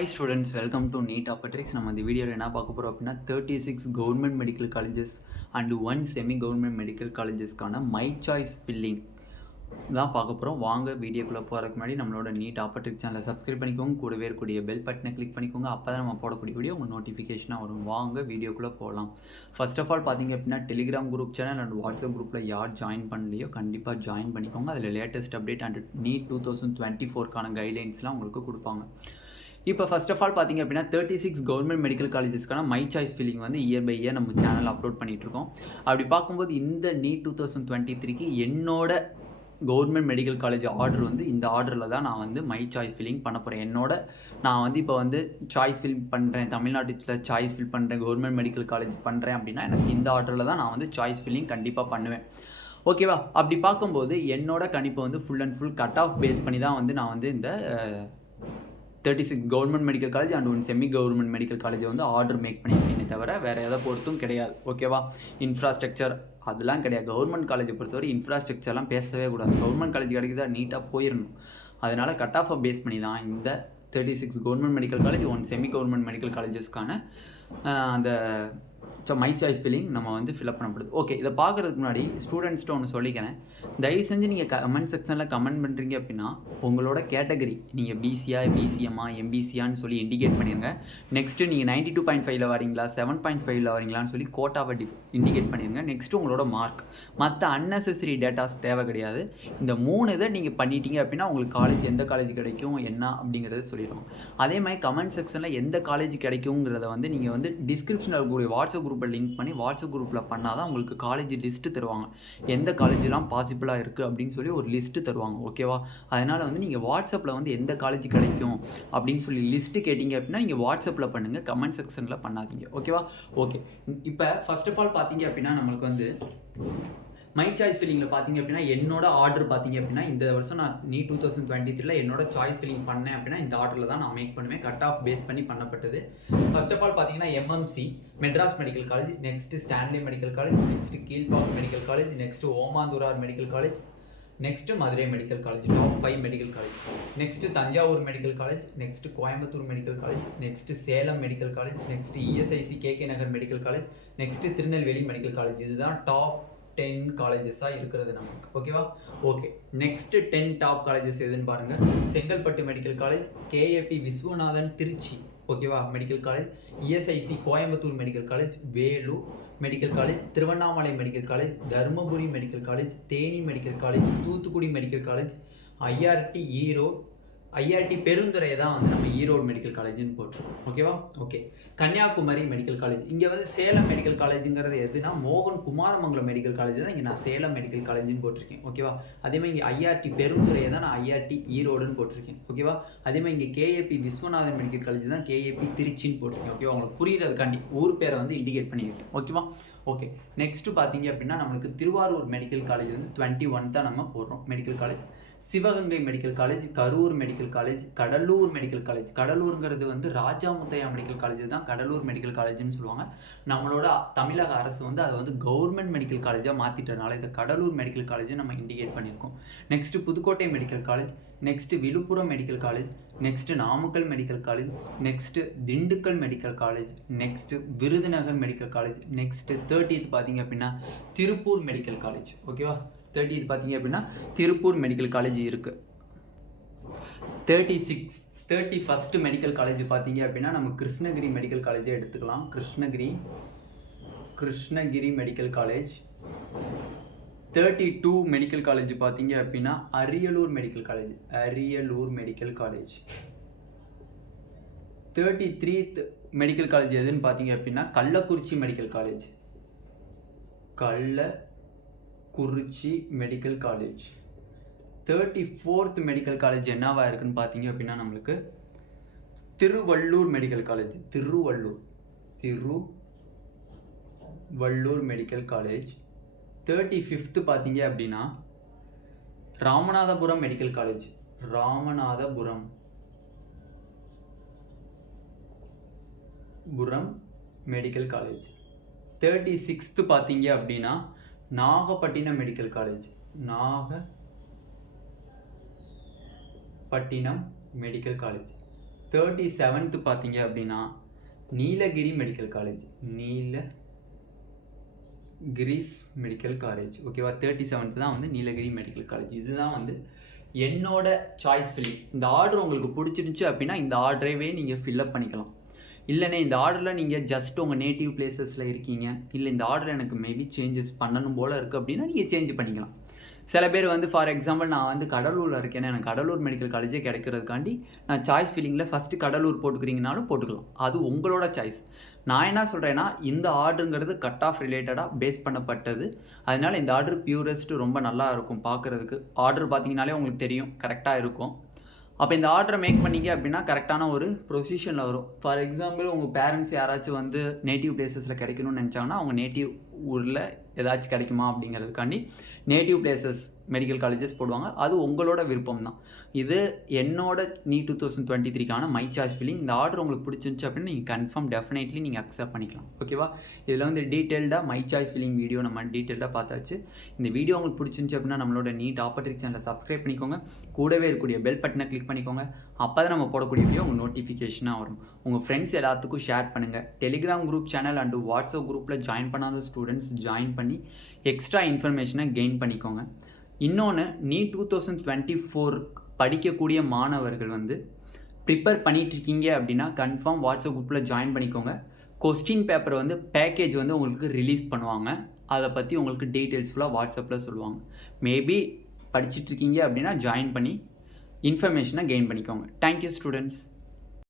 Hi students, welcome to Neet Optics. நம்ம இந்த வீடியோவில் என்ன பார்க்க போகிறோம் அப்படின்னா 36 government medical colleges and 1 semi government medical காலேஜஸ்க்கான மை சாய்ஸ் ஃபில்லிங் தான் பார்க்க போகிறோம். வாங்க வீடியோக்குள்ளே போகிறதுக்கு முன்னாடி நம்மளோட நீட் ஆப்பர்டிக் சேனலை சப்ஸ்கிரைப் பண்ணிக்கோங்க, கூடவே இருக்கக்கூடிய பெல் பட்டனை கிளிக் பண்ணிக்கோங்க. அப்போ தான் நம்ம போடக்கூடிய வீடியோ உங்கள் நோட்டிஃபிகேஷனாக வரும். வாங்க வீடியோக்குள்ளே போகலாம். ஃபர்ஸ்ட் ஆஃப் ஆல் பார்த்தீங்க அப்படின்னா Telegram group channel and WhatsApp குரூப்பில் யார் ஜாயின் பண்ணலையோ கண்டிப்பாக ஜாயின் பண்ணிக்கோங்க. அதில் லேட்டஸ்ட் அப்டேட் அண்ட் நீட் 2024க்கான கைட்லைன்ஸ்லாம் உங்களுக்கு கொடுப்பாங்க. இப்போ ஃபர்ஸ்ட் ஆஃப் ஆல் பார்த்தீங்க அப்படின்னா 36 கவர்மெண்ட் மெடிக்கல் காலேஜஸ்க்கான மை சாய்ஸ் ஃபில்லிங் வந்து இயர் பை இயர் நம்ம சேனல் அப்லோட் பண்ணிகிட்ருக்கோம். அப்படி பார்க்கும்போது இந்த நீட் 2023க்கு என்னோட கவர்மெண்ட் மெடிக்கல் காலேஜ் ஆர்டர் வந்து இந்த ஆர்டரில் தான் நான் வந்து மை சாய்ஸ் ஃபில்லிங் பண்ண போகிறேன். நான் வந்து இப்போ வந்து சாய்ஸ் ஃபில் பண்ணுறேன், தமிழ்நாட்டில் சாய்ஸ் ஃபில் பண்ணுறேன், கவர்மெண்ட் மெடிக்கல் காலேஜ் பண்ணுறேன் அப்படின்னா எனக்கு இந்த ஆர்டரில் தான் நான் வந்து சாய்ஸ் ஃபில்லிங் கண்டிப்பாக பண்ணுவேன். ஓகேவா? அப்படி பார்க்கும்போது என்னோட கணிப்பு வந்து full and full cut off base பண்ணி தான் வந்து நான் வந்து இந்த 36 government medical college and 1 semi government medical காலேஜை வந்து ஆர்டர் மேக் பண்ணியிருக்கேனே தவிர வேறு எதை பொறுத்தும் கிடையாது. ஓகேவா? இன்ஃப்ராஸ்ட்ரக்சர் அதெல்லாம் கிடையாது. கவர்மெண்ட் காலேஜை பொறுத்தவரை இன்ஃப்ராஸ்ட்ரக்சர்லாம் பேசவே கூடாது. கவர்மெண்ட் காலேஜ் கிடைக்குதா நீட்டாக போயிடணும். அதனால் கட் ஆஃபை பேஸ் பண்ணி தான் இந்த 36 government medical college 1 semi government medical காலேஜஸ்க்கான அந்த மை சாய்ஸ் ஃபில்லிங் நம்ம வந்து ஃபில்அப் பண்ணப்படுது. ஓகே, இதை பார்க்குறதுக்கு முன்னாடி ஸ்டூடெண்ட்ஸ்ட்டு ஒன்று சொல்லிக்கிறேன். தயவு செஞ்சு நீங்கள் கமெண்ட் செக்ஷனில் கமெண்ட் பண்ணுறீங்க அப்படின்னா உங்களோட கேட்டகரி நீங்கள் பிசியா, பிசிஎம்மா, எம்பிசியான்னு சொல்லி இண்டிகேட் பண்ணிடுங்க. நெக்ஸ்ட்டு நீங்கள் 92.5ல் வரீங்களா, 7.5ல் வரீங்களான்னு சொல்லி கோட்டாவை இண்டிகேட் பண்ணிடுங்க. நெக்ஸ்ட்டு உங்களோட மார்க். மற்ற அன்னெசரி டேட்டாஸ் தேவை கிடையாது. இந்த 3 இதை நீங்கள் பண்ணிட்டீங்க அப்படின்னா உங்களுக்கு காலேஜ் எந்த காலேஜ் கிடைக்கும் என்ன அப்படிங்கிறத சொல்லிடுவோம். அதே மாதிரி கமெண்ட் செக்ஷனில் எந்த காலேஜ் கிடைக்குங்கிறத வந்து நீங்கள் வந்து டிஸ்கிரிப்ஷனில் இருக்கக்கூடிய வாட்ஸ்அப் குரூப்பில் லிங்க் பண்ணி வாட்ஸ்அப் குரூப்பில் பண்ணால் தான் உங்களுக்கு காலேஜ் லிஸ்ட்டு தருவாங்க. எந்த காலேஜெலாம் பாசிபிளாக இருக்குது அப்படின்னு சொல்லி ஒரு லிஸ்ட்டு தருவாங்க. ஓகேவா? அதனால் வந்து நீங்கள் வாட்ஸ்அப்பில் வந்து எந்த காலேஜ் கிடைக்கும் அப்படின்னு சொல்லி லிஸ்ட்டு கேட்டிங்க அப்படின்னா நீங்கள் வாட்ஸ்அப்பில் பண்ணுங்கள், கமெண்ட் செக்ஷனில் பண்ணாதீங்க. ஓகேவா? ஓகே, இப்போ ஃபர்ஸ்ட் ஆஃப் ஆல் பார்த்தீங்க அப்படின்னா நம்மளுக்கு வந்து மை சாய்ஸ் ஃபில்லிங்கில் பார்த்தீங்க அப்படின்னா என்னோட ஆர்டர் பார்த்தீங்க அப்படின்னா இந்த வருஷம் நான் நீட் 2023ல் என்னோட சாய்ஸ் ஃபில்லிங் பண்ணேன் அப்படின்னா இந்த ஆர்டரில் தான் நான் மேக் பண்ணுவேன். கட் ஆஃப் பேஸ் பண்ணி பண்ணப்பட்டது. ஃபர்ஸ்ட் ஆஃப் ஆல் பார்த்தீங்கன்னா MMC Madras medical college, next Stanley medical college, next Kilpauk medical college, next Omandurar medical college, next Madurai medical college, top 5 medical college, next Thanjavur medical college, next Coimbatore medical college, next Salem medical college, next ESIC KK Nagar medical college, next Tirunelveli medical college. இதுதான் top 10 காலேஜஸாக இருக்கிறது நமக்கு. ஓகேவா? Okay, next 10 top colleges எதுன்னு பாருங்கள். Chengalpattu medical college, KAP Viswanathan Trichy ஓகேவா medical college, ESIC Coimbatore medical college, Vellore medical college, Tiruvannamalai medical college, Dharmapuri medical college, Theni medical college, Thoothukudi medical college, IRT Erode, IRT Perundurai தான் வந்து நம்ம ஈரோடு மெடிக்கல் காலேஜ்னு போட்டிருக்கோம். ஓகேவா? Okay, Kanyakumari medical college. இங்கே வந்து சேலம் மெடிக்கல் காலேஜுங்கிறது எதுனா மோகன் குமாரமங்கலம் மெடிக்கல் காலேஜ் தான் இங்கே நான் சேலம் மெடிக்கல் காலேஜ்னு போட்டிருக்கேன். ஓகேவா? அதேமாதிரி இங்கே ஐஆர்டி பெருந்துறையை தான் நான் ஐஆர்டி ஈரோடுன்னு போட்டிருக்கேன். ஓகேவா? அதேமாதிரி இங்கே கேஏபி விஸ்வநாதன் மெடிக்கல் காலேஜ் தான் கேஏபி திருச்சின்னு போட்டிருக்கேன். ஓகேவா? உங்களுக்கு புரியுறதுக்காண்டி ஊர் பேரை வந்து இண்டிகேட் பண்ணியிருக்கேன். ஓகேவா? ஓகே, நெக்ஸ்ட்டு பார்த்தீங்க அப்படின்னா நம்மளுக்கு திருவாரூர் மெடிக்கல் காலேஜ் வந்து 21 தான் நம்ம போடுறோம் medical college. Sivaganga medical college, Karur medical college, Cuddalore medical college. கடலூருங்கிறது வந்து ராஜா முத்தையா மெடிக்கல் காலேஜ் தான் கடலூர் மெடிக்கல் காலேஜ்னு சொல்லுவாங்க. நம்மளோட தமிழக அரசு வந்து அதை வந்து கவர்மெண்ட் மெடிக்கல் காலேஜாக மாற்றிட்டனால இதை கடலூர் மெடிக்கல் காலேஜை நம்ம இண்டிகேட் பண்ணியிருக்கோம். Next Pudukkottai medical college, next Viluppuram medical college, next Namakkal medical college, next Dindigul medical college, next Virudhunagar medical college, next 30th பார்த்தீங்க அப்படின்னா திருப்பூர் மெடிக்கல் காலேஜ். ஓகேவா? 30th பார்த்தீங்க அப்படின்னா திருப்பூர் மெடிக்கல் காலேஜ் இருக்குது. 31st மெடிக்கல் காலேஜ் பார்த்தீங்க அப்படின்னா நம்ம கிருஷ்ணகிரி மெடிக்கல் காலேஜை எடுத்துக்கலாம். Krishnagiri medical college. 32 medical college பார்த்தீங்க அப்படின்னா Ariyalur medical college. 33th medical college எதுன்னு பார்த்தீங்க அப்படின்னா Kallakurichi medical college. Kallakurichi medical college. 34th medical college என்னவா இருக்குன்னு பார்த்தீங்க அப்படின்னா நம்மளுக்கு Tiruvallur medical college. Tiruvallur medical college. 35th பார்த்தீங்க அப்படின்னா Ramanathapuram medical college. Ramanathapuram medical college. 36th பார்த்தீங்க அப்படின்னா Nagapattinam medical college. Nagapattinam medical college. 37th பார்த்தீங்க அப்படின்னா Nilgiri medical college, Nilgiris medical college. ஓகேவா, 37th தான் வந்து நீலகிரி மெடிக்கல் காலேஜ். இதுதான் வந்து என்னோட சாய்ஸ் ஃபில்லிங். இந்த ஆர்டர் உங்களுக்கு பிடிச்சிருந்துச்சு அப்படின்னா இந்த ஆர்டரவே நீங்கள் ஃபில்அப் பண்ணிக்கலாம். இல்லைண்ணே இந்த ஆர்டரில் நீங்கள் ஜஸ்ட் உங்கள் நேட்டிவ் பிளேசஸில் இருக்கீங்க, இல்லை இந்த ஆர்டர் எனக்கு மேபி சேஞ்சஸ் பண்ணணும் போல் இருக்குது அப்படின்னா நீங்கள் சேஞ்ச் பண்ணிக்கலாம். சில பேர் வந்து ஃபார் எக்ஸாம்பிள் நான் வந்து கடலூரில் இருக்கேன்னா எனக்கு கடலூர் மெடிக்கல் காலேஜே கிடைக்கிறதுக்காண்டி நான் சாய்ஸ் ஃபீலிங்கில் ஃபஸ்ட்டு கடலூர் போட்டுக்கிறீங்கனாலும் போட்டுக்கலாம். அது உங்களோட சாய்ஸ். நான் என்ன சொல்கிறேன்னா இந்த ஆர்டருங்கிறது கட் ஆஃப் ரிலேட்டடாக பேஸ் பண்ணப்பட்டது. அதனால் இந்த ஆர்டர் பியூரஸ்ட் ரொம்ப நல்லா இருக்கும் பார்க்குறதுக்கு. ஆர்டர் பார்த்தீங்கனாலே உங்களுக்கு தெரியும் கரெக்டாக இருக்கும். அப்போ இந்த ஆர்டரை மேக் பண்ணிங்க அப்படின்னா கரெக்டான ஒரு ப்ரொசிஷனில் வரும். ஃபார் எக்ஸாம்பிள் உங்கள் பேரண்ட்ஸ் யாராச்சும் வந்து நேட்டிவ் பிளேசஸில் கிடைக்கணும்னு நினச்சாங்கன்னா அவங்க நேட்டிவ் ஊரில் ஏதாச்சும் கிடைக்குமா அப்படிங்கிறதுக்காண்டி நேட்டிவ் பிளேசஸ் மெடிக்கல் காலேஜஸ் போடுவாங்க. அது உங்களோட விருப்பம் தான். இது என்னோட நீட் 2023க்கான மை சாய்ஸ் ஃபீலிங். இந்த ஆர்டர் உங்களுக்கு பிடிச்சிருந்துச்சு அப்படின்னு நீங்கள் கன்ஃபார்ம் டெஃபினெட்லி நீங்கள் அக்செப்ட் பண்ணிக்கலாம். ஓகேவா, இதில் வந்து டீட்டெயில்டாக மை சாய்ஸ் ஃபீலிங் வீடியோ நம்ம டீட்டெயில்டாக பார்த்தாச்சு. இந்த வீடியோ உங்களுக்கு பிடிச்சிருந்துச்சு அப்படின்னா நம்மளோட நீட் ஆப்பர்ட்ரிக் சேனலை சப்ஸ்கிரைப் பண்ணிக்கோங்க. கூடவே இருக்கக்கூடிய பெல் பட்டனை கிளிக் பண்ணிக்கோங்க. அப்போ தான் நம்ம போடக்கூடிய வீடியோ உங்கள் நோட்டிஃபிகேஷனாக வரும். உங்கள் ஃப்ரெண்ட்ஸ் எல்லாத்துக்கும் ஷேர் பண்ணுங்கள். Telegram group channel and WhatsApp குரூப்பில் ஜாயின் பண்ணாத ஸ்டூடெண்ட்ஸ் ஜாயின் பண்ணி எக்ஸ்ட்ரா இன்ஃபர்மேஷனை கெயின் பண்ணிக்கோங்க. இன்னொன்று, நீட் 2024 படிக்கக்கூடிய மாணவர்கள் வந்து ப்ரிப்பேர் பண்ணிகிட்ருக்கீங்க அப்படின்னா கன்ஃபார்ம் வாட்ஸ்அப் குரூப்பில் ஜாயின் பண்ணிக்கோங்க. கொஸ்டின் பேப்பர் வந்து பேக்கேஜ் வந்து உங்களுக்கு ரிலீஸ் பண்ணுவாங்க. அதை பற்றி உங்களுக்கு டீட்டெயில்ஸ் ஃபுல்லாக வாட்ஸ்அப்பில் சொல்லுவாங்க. மேபி படிச்சுட்ருக்கீங்க அப்படின்னா ஜாயின் பண்ணி இன்ஃபர்மேஷனை கெயின் பண்ணிக்கோங்க. Thank you students.